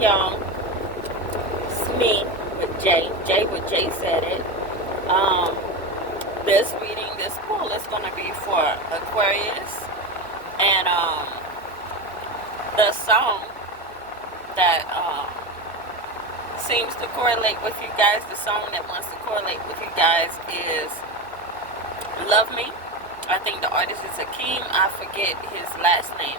y'all. It's me with Jay with Jsaidit. Um, this reading, this pool is going to be for Aquarius. And the song that seems to correlate with you guys, the song that wants to correlate with you guys is Love Me. I think the artist is Hakeem. I forget his last name.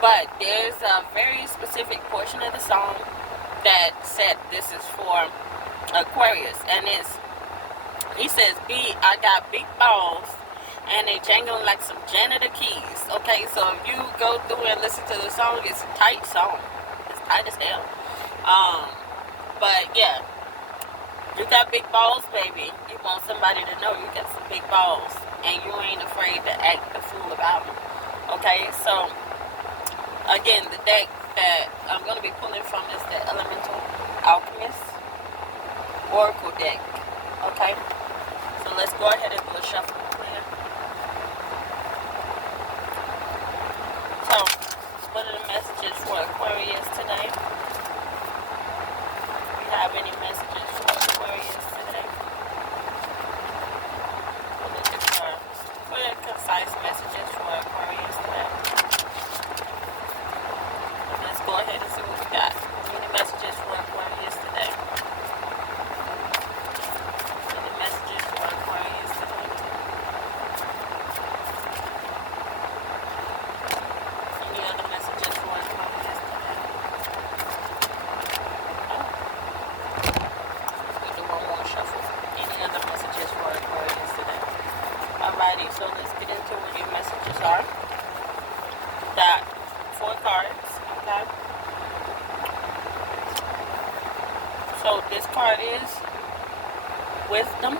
But there's a very specific portion of the song that said this is for Aquarius. And he says, I got big balls and they jangling like some janitor keys. Okay, so if you go through and listen to the song, it's a tight song. It's tight as hell. But yeah, you got big balls, baby. You want somebody to know you got some big balls and you ain't afraid to act the fool about them. Okay, so again, the deck that I'm going to be pulling from is the Elemental Alchemist Oracle deck. Okay, so let's go ahead and do a shuffle here. So, what are the messages for Aquarius today? Do you have any messages for Aquarius today? We're looking for clear, concise messages for Aquarius today. Let's go ahead and see what we got. Any messages for Aquarius today? Any messages for Aquarius today? Any other messages for Aquarius today? Let's do one more shuffle. Any other messages for Aquarius today? Alrighty, so let's get into what your messages are. Got 4 cards, okay? So this card is wisdom,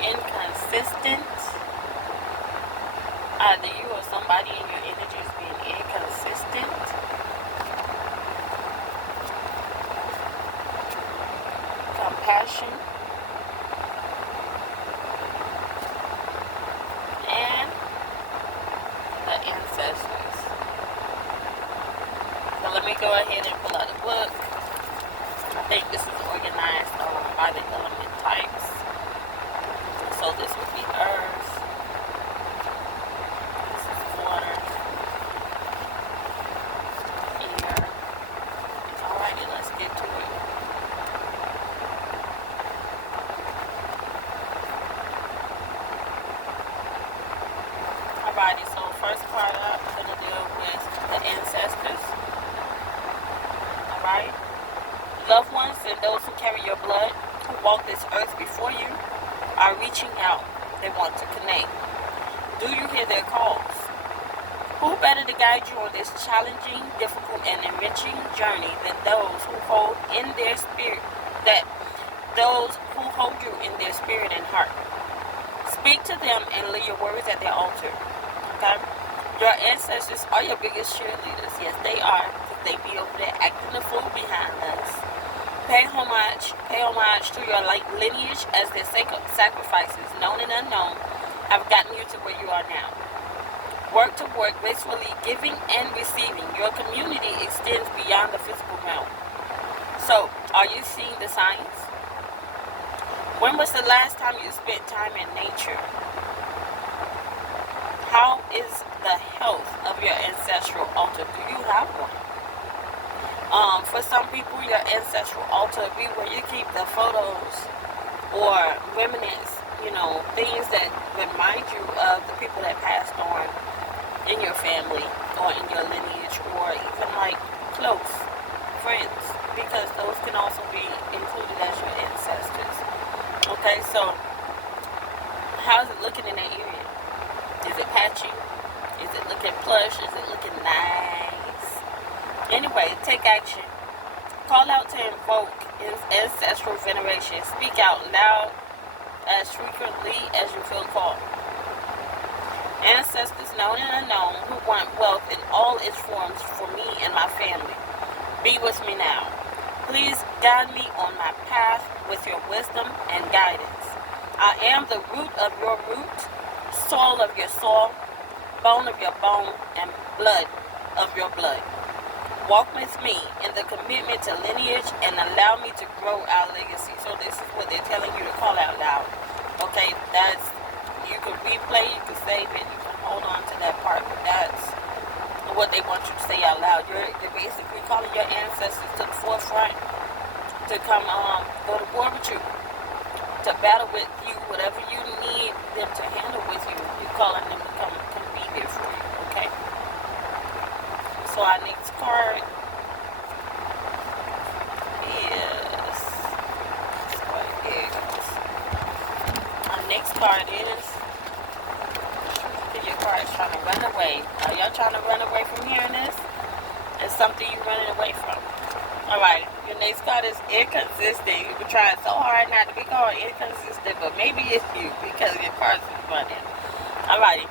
inconsistent. Either you or somebody in your energy is being inconsistent. Compassion. And the ancestors. So let me go ahead and pull out a book. I think this is organized by the element types. So this would be earth. This is water. Air. Alrighty, let's get to it. Alrighty, so first part up, I'm going to deal with the ancestors. Alright? Loved ones and those who carry your blood, who walk this earth before you, are reaching out. They want to connect. Do you hear their calls? Who better to guide you on this challenging, difficult, and enriching journey than those who hold in their spirit, those who hold you in their spirit and heart? Speak to them and lay your words at their altar. Okay? Your ancestors are your biggest cheerleaders. Yes, they are. They be over there acting the fool behind us. Pay homage to your lineage as their sacrifices, known and unknown, have gotten you to where you are now. Work to work gracefully, giving and receiving. Your community extends beyond the physical realm. So, are you seeing the signs? When was the last time you spent time in nature? How is the health of your ancestral altar? Do you have one? For some people, your ancestral altar be where you keep the photos or remnants, things that remind you of the people that passed on in your family or in your lineage, or even like close friends, because those can also be included as your ancestors. Okay, so how's it looking in that area? Is it patchy? Is it looking plush? Is it looking nice? Anyway, take action. Call out to invoke ancestral veneration. Speak out loud as frequently as you feel called. Ancestors known and unknown who want wealth in all its forms for me and my family, be with me now. Please guide me on my path with your wisdom and guidance. I am the root of your root, soul of your soul, bone of your bone, and blood of your blood. Walk with me in the commitment to lineage and allow me to grow our legacy. So this is what they're telling you to call out loud. Okay, that's, you can replay, you can save it, you can hold on to that part, but that's what they want you to say out loud. They're basically calling your ancestors to the forefront to come go to war with you, to battle with you, whatever you need them to handle with you. You're calling them to come be there for you, okay? So our next card is, our next card is, your card is trying to run away. Are y'all trying to run away from hearing this? It's something you're running away from. Alright, your next card is inconsistent. You've been trying so hard not to be called inconsistent, but maybe it's you because your cards is running. Alrighty.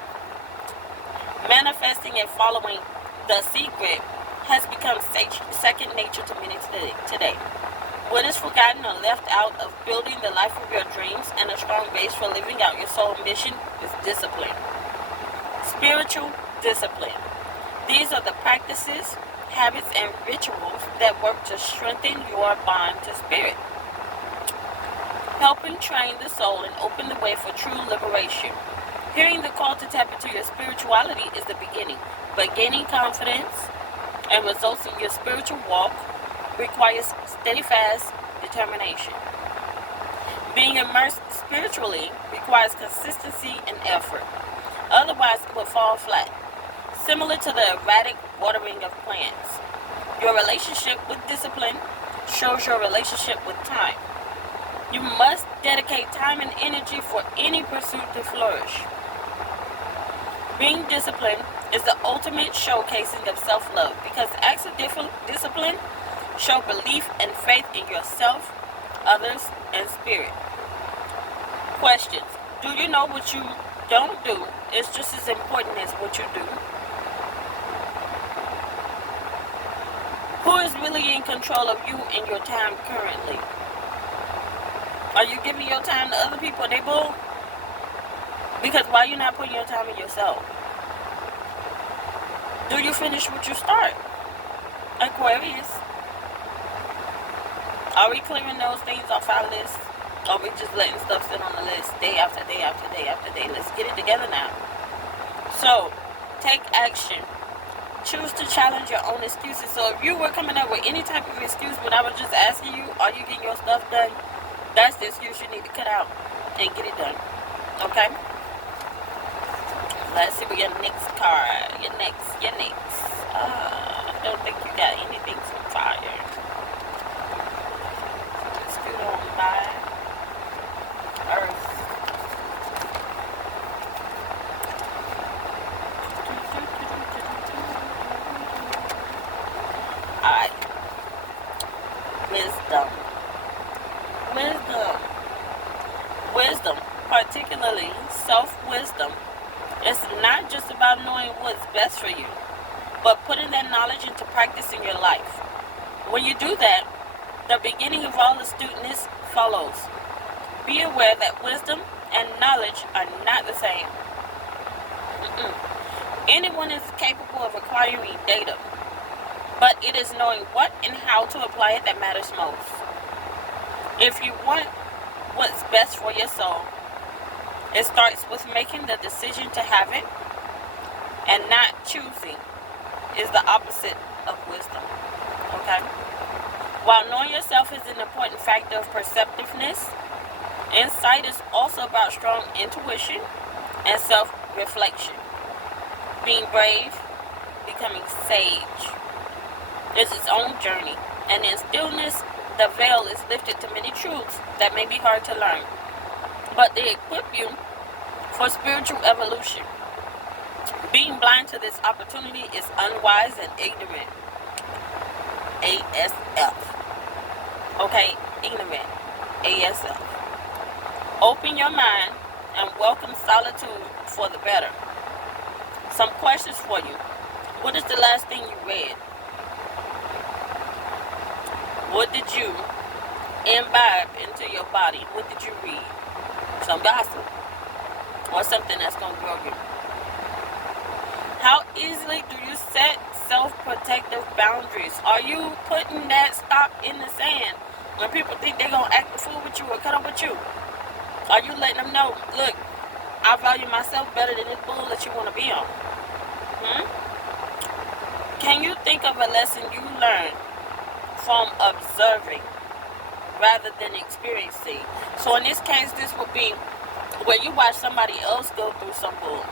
Manifesting and following the secret has become second nature to many today. What is forgotten or left out of building the life of your dreams and a strong base for living out your soul mission is discipline. Spiritual discipline. These are the practices, habits, and rituals that work to strengthen your bond to spirit, helping train the soul and open the way for true liberation. Hearing the call to tap into your spirituality is the beginning, but gaining confidence and results in your spiritual walk requires steadfast determination. Being immersed spiritually requires consistency and effort. Otherwise, it will fall flat. Similar to the erratic watering of plants. Your relationship with discipline shows your relationship with time. You must dedicate time and energy for any pursuit to flourish. Being disciplined is the ultimate showcasing of self-love because acts of discipline show belief and faith in yourself, others, and spirit. Questions. Do you know what you don't do is just as important as what you do? Who is really in control of you and your time currently? Are you giving your time to other people? They bull? Because why are you not putting your time in yourself? Do you finish what you start? Aquarius. Are we clearing those things off our list? Or are we just letting stuff sit on the list day after day after day after day? Let's get it together now. So, take action. Choose to challenge your own excuses. So if you were coming up with any type of excuse when I was just asking you, are you getting your stuff done? That's the excuse you need to cut out and get it done. Okay? Let's see what your next card. Your next. I don't think you got anything from fire. Scoot on by. Earth. Alright. Wisdom, particularly self-wisdom, is not just about knowing what's best for you, but putting that knowledge into practice in your life. When you do that, the beginning of all astuteness follows. Be aware that wisdom and knowledge are not the same. Anyone is capable of acquiring data, but it is knowing what and how to apply it that matters most. If you want what's best for your soul, it starts with making the decision to have it, and not choosing is the opposite of wisdom. Okay? While knowing yourself is an important factor of perceptiveness, insight is also about strong intuition and self-reflection. Being brave, becoming sage, is its own journey, and in stillness, the veil is lifted to many truths that may be hard to learn, but they equip you for spiritual evolution. Being blind to this opportunity is unwise and ignorant. ASF. Okay, ignorant. ASF. Open your mind and welcome solitude for the better. Some questions for you. What is the last thing you read? What did you imbibe into your body? What did you read? some gossip, or something that's going to grow you. How easily do you set self-protective boundaries? Are you putting that stop in the sand when people think they're going to act the fool with you or cut up with you? Are you letting them know, look, I value myself better than this bull that you want to be on? Can you think of a lesson you learned from observing rather than experiencing? So in this case, this would be where you watch somebody else go through some bull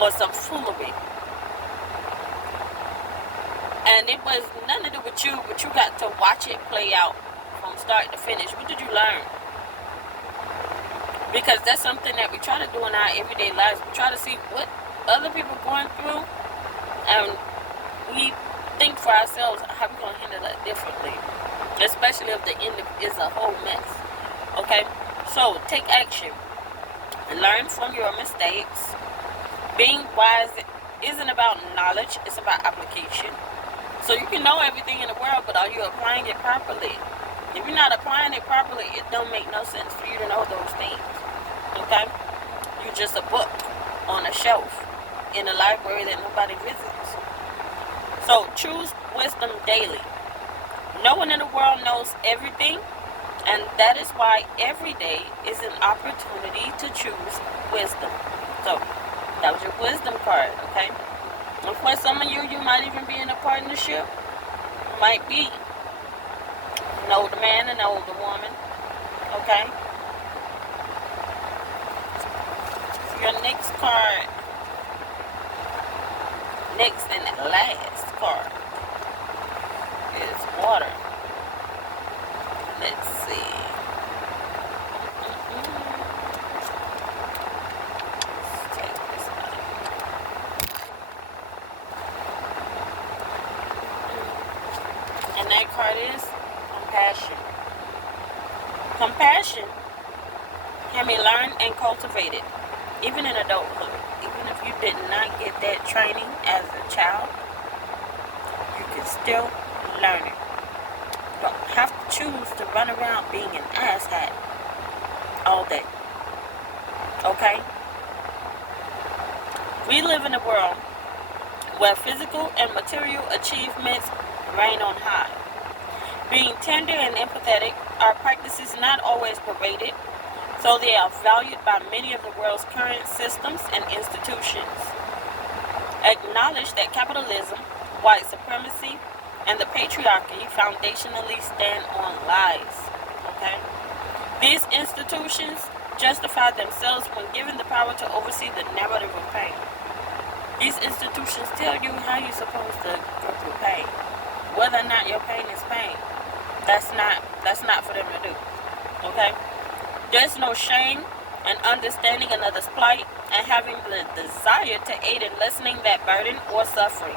or some foolery, and it was nothing to do with you, but you got to watch it play out from start to finish. What did you learn? Because that's something that we try to do in our everyday lives. We try to see what other people are going through, and we think for ourselves, how we going to handle that differently, especially if the end is a whole mess. Okay? So, take action. Learn from your mistakes. Being wise isn't about knowledge, it's about application. So you can know everything in the world, but are you applying it properly? If you're not applying it properly, it don't make no sense for you to know those things. Okay? You're just a book on a shelf in a library that nobody visits. So choose wisdom daily. No one in the world knows everything, and that is why every day is an opportunity to choose wisdom. So that was your wisdom card, okay? And for some of you, you might even be in a partnership. Might be an older man and an older woman, okay? So your next card, next and last card is water. Let's see. Let's take this out. And that card is compassion. Compassion can be learned and cultivated, even in adulthood. Even if you did not get that training as a child, you can still learn it. You don't have to choose to run around being an asshat all day. Okay? We live in a world where physical and material achievements reign on high. Being tender and empathetic are practices not always paraded, so they are valued by many of the world's current systems and institutions. Acknowledge that capitalism, white supremacy, and the patriarchy foundationally stand on lies. Okay? These institutions justify themselves when given the power to oversee the narrative of pain. These institutions tell you how you're supposed to go through pain. Whether or not your pain is pain, that's not for them to do. Okay? There's no shame in understanding another's plight and having the desire to aid in lessening that burden or suffering.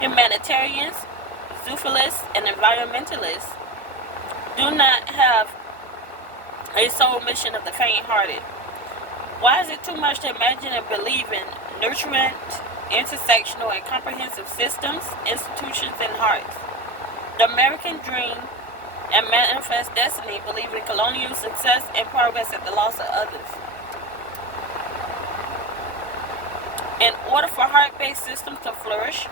Humanitarians, zoologists, and environmentalists do not have a sole mission of the faint-hearted. Why is it too much to imagine and believe in nurturant, intersectional, and comprehensive systems, institutions, and hearts? The American dream and manifest destiny believe in colonial success and progress at the loss of others. In order for heart-based systems to flourish,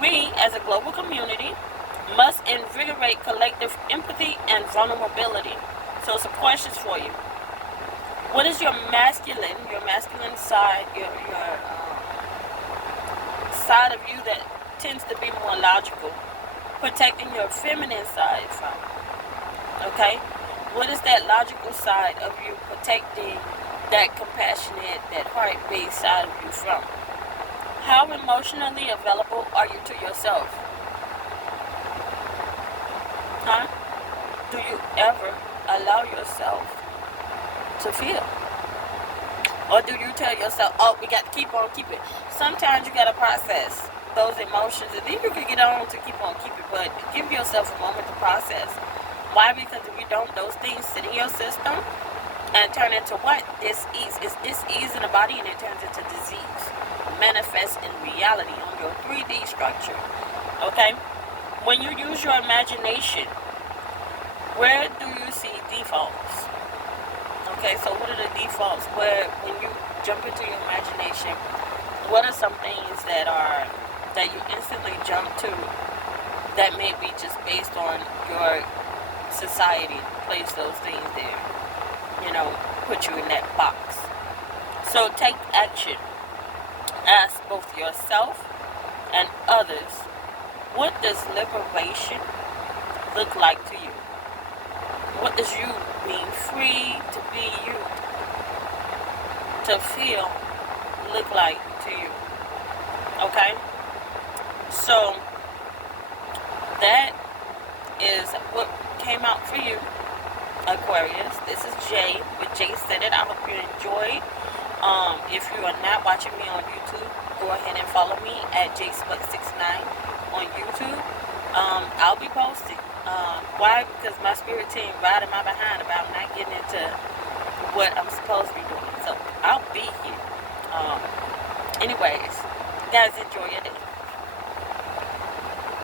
we, as a global community, must invigorate collective empathy and vulnerability. So some questions for you. What is your masculine side, your side of you that tends to be more logical, protecting your feminine side from? Okay? What is that logical side of you protecting that compassionate, that heart-based side of you from? How emotionally available are you to yourself? Huh? Do you ever allow yourself to feel? Or do you tell yourself, oh, we got to keep on keeping? Sometimes you got to process those emotions, and then you can get on to keep on keeping, but give yourself a moment to process. Why? Because if you don't, those things sit in your system and turn into what? Dis-ease. It's dis-ease in the body, and it turns into disease. Manifest in reality on your 3D structure. Okay? When you use your imagination, where do you see defaults? Okay? Okay, so what are the defaults? Where when you jump into your imagination, what are some things that you instantly jump to that may be just based on your society place those things there? You know, put you in that box. So take action. Ask both yourself and others, what does liberation look like to you? What does you being free to be you, to feel, look like to you? Okay? So that is what came out for you, Aquarius. This is Jay with Jsaidit. I hope you enjoyed. If you are not watching me on YouTube, go ahead and follow me at Jsweat69 on YouTube. I'll be posting. Why? Because my spirit team riding my behind about not getting into what I'm supposed to be doing. So I'll be here. Anyways, guys, enjoy your day.